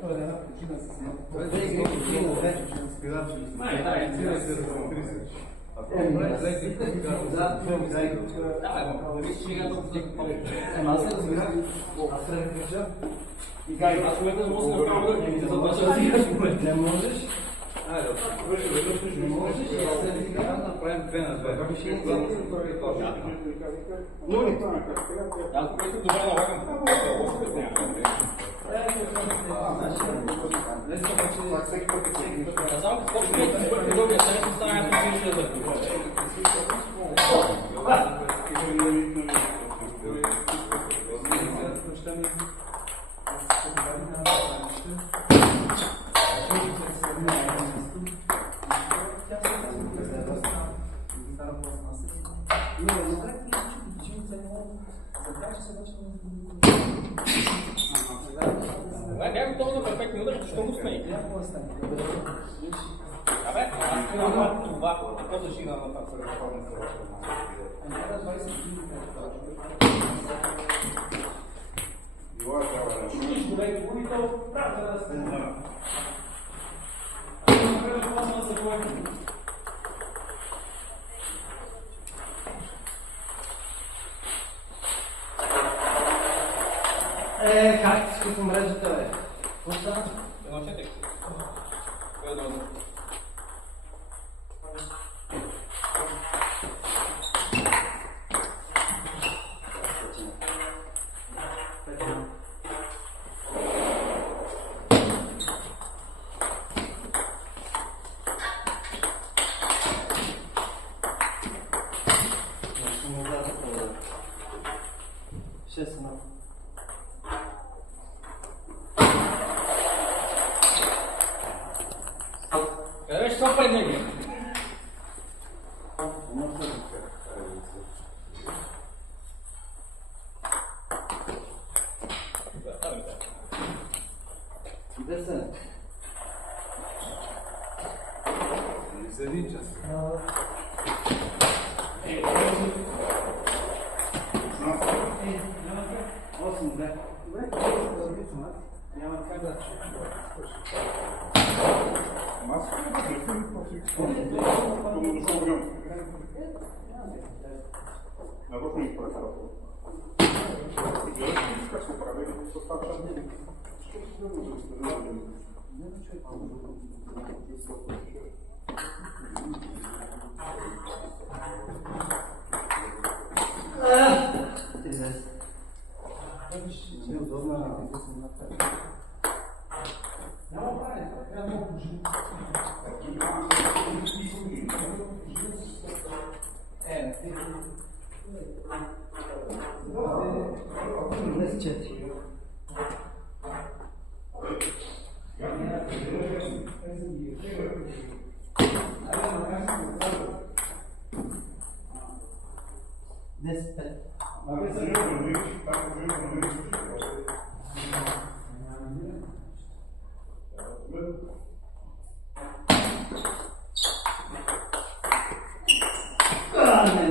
Това е една причина с него. Той да игри причина, вече ще спива. Май, да, е цяло се разкрива. Аз се разбирах. Аз се разбирах. И как, аз момента да мога да направя да ги задължа. Не можеш. Айде, върши веднъж, не можеш. Сега направим 2 на 2. Но не това. Аз което добре налагам. Само какво ще е първи другия съвет, остана някакво ще да бях готов за перфектни удари, защо го смени? Абе, аз имам това, какво да жига на това сървоформа се Чудиш го, бе, го и то правда да се знава. Аз не кажа какво да се говори. Как си като мрежата, бе? Какво става? Едно четек. Кое да бъде? Къде беше това пред него? Десен. За един час. Осем, две. Няма как да Маска да прехвърли по-сигурно дошъл гръм. Нарочно ми прекарат. Как се прави? Състав част. Не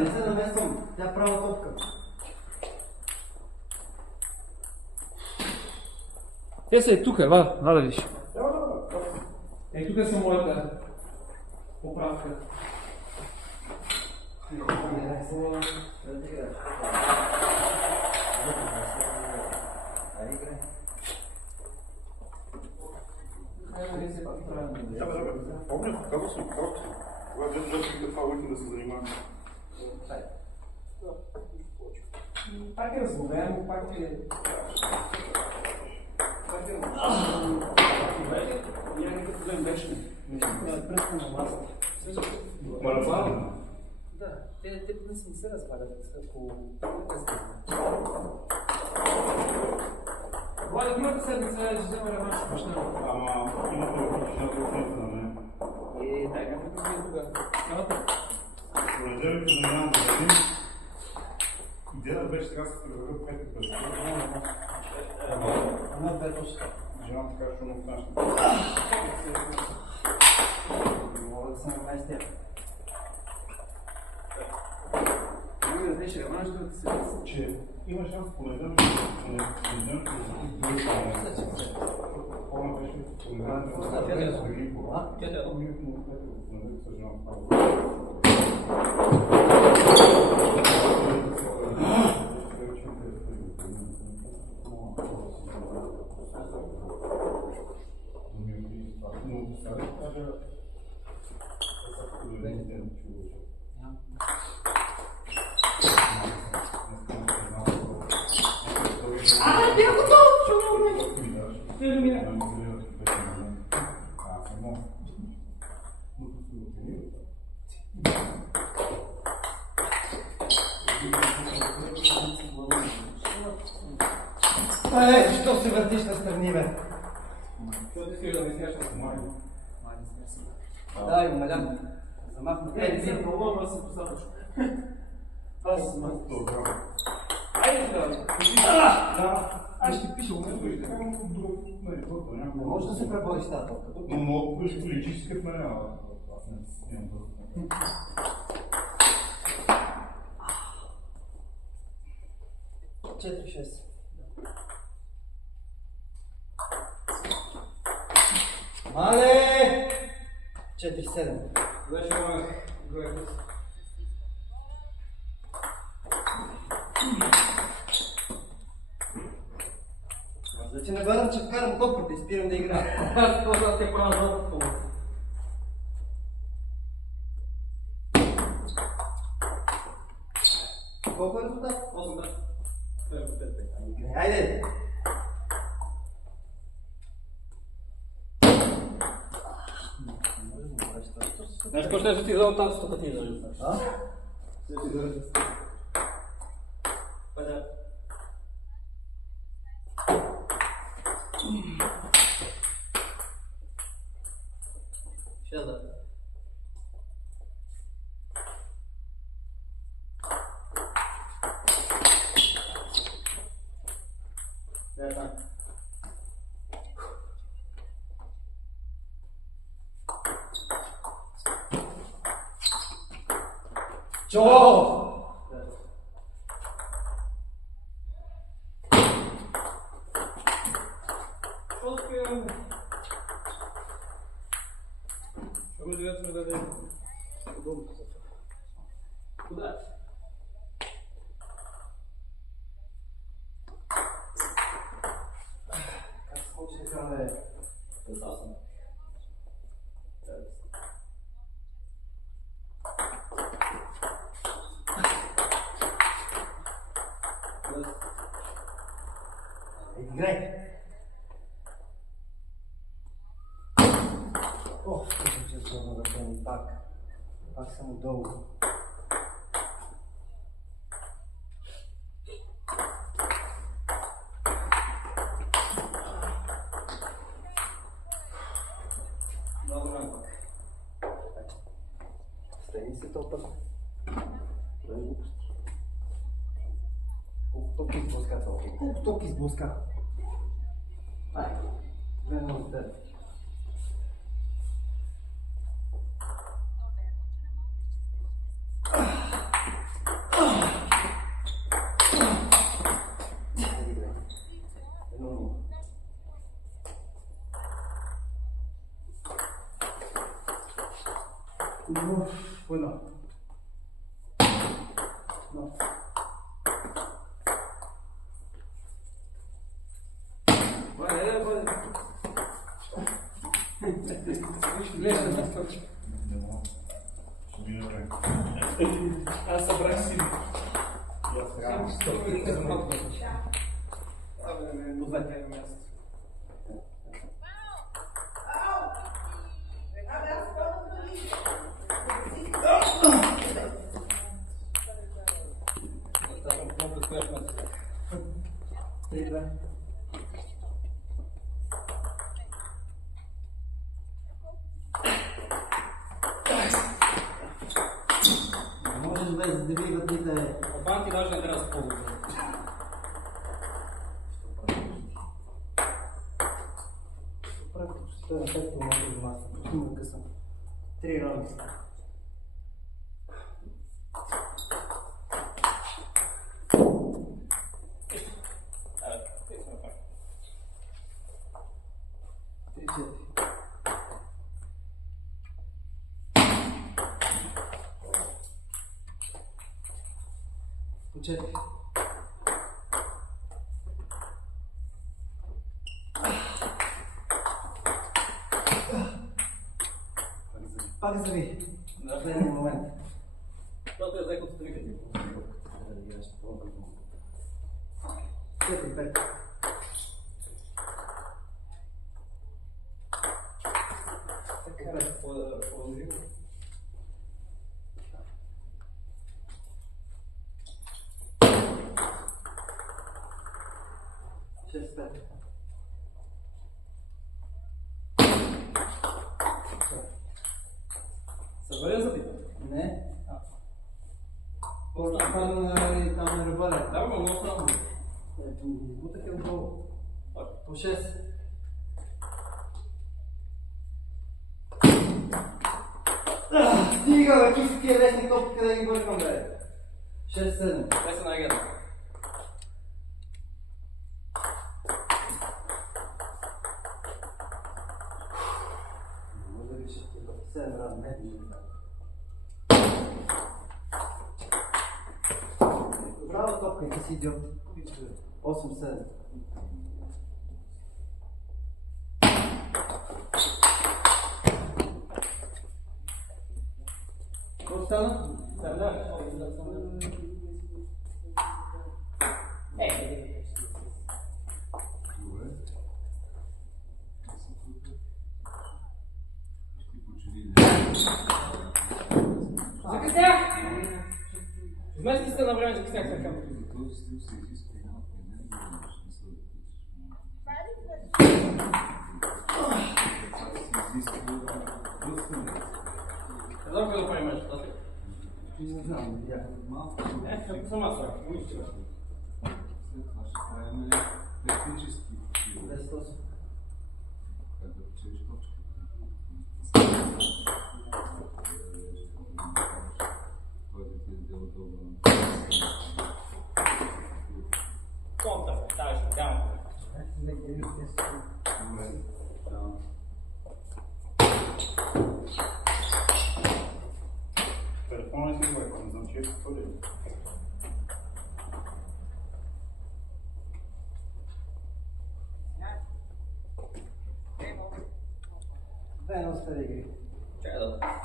се намествам. Тя права топка. Те са и тук, да видиш. Е, тук са моята поправка. Помня, казал съм, когато жълтите това уикенда да се занимавам. Пак е разговаряемо, пак е... Няма никакъв проблем беше. Пръста на масата. Марафон? Да, те не се развалят, ако... Влади, другата седмица ще взема реванш, почнем. Ама, имате причината от нещо на мен. Дай някакво да тогава. Продължавайте да нямам да видим. Идеята беше сега да се превърнат 5 пъти. Една две точка. Жената така ще му станеш. Мога да се наместя. Ами да беше реванш другата седмица. Че има шанс понеделник да се Защо се въртиш на страни, бе? Защото искаш да не смяшаш с май. Дай, умалям. Замахна. Не си пробвам, аз съм достатъчно. Аз съм Айде сега. Аз ще пиша от него и Не може да се пребориш с тази топка. но много политически в мен. Аз нямам достъп. 4-6. Мале! 4-7. Беше моят гойкос. За че не върна, че вкарам топката и спирам да играя. Аз просто те правя много помощ. Колко е резултат? 8 да. Хайде! Знаеш какво ще ти дадам там 100 пъти да А? Падя. Шеда. Да. Чо! Що ме девето ме даде? Куда? Как скочи така, бе? Ужасно. Играй! Ох, искам, че зона да тъни пак. Пак съм отдолу. Много рано. Стани се този път. Прави глупости. Колко топки сблъска това? Колко топки сблъска? Ай, 2-0 за теб. Bueno. No. Аз събрах си. Отведете място. Можеш без да ви вътните. Обан ти даже не трябва да се ползва. Правилно, стоя на пето малко до маса. Почему да късам? 3 раунда. 3-4. По 4. Пак зави. В последния момент. Това е взех от стриката. 4-5. Шест, пет. Събаря за ти. Не. По-рано там на ръбаля. Да, много странно. Бутък е отдолу. По 6. Стига, бе, ти си тия лесни топки, къде ги бъркам, бе. 6-7. Те са най-гадни. Може да ви ще 7 раз, не. Браво, топка, ти си идиот. 8-7. Какво стана? Закъснях! Вместо сте на време, закъснях на към. Казах да правим нещо, да? Не знам, не видях. Сама сак. След това ще правим технически. 10-8. Как да речеш точка? Той да ти даде удобно. Контра, ставаш на гама. Добре. Телефонът си го не знам, че е отворен. Две на остари игри. Чакай да.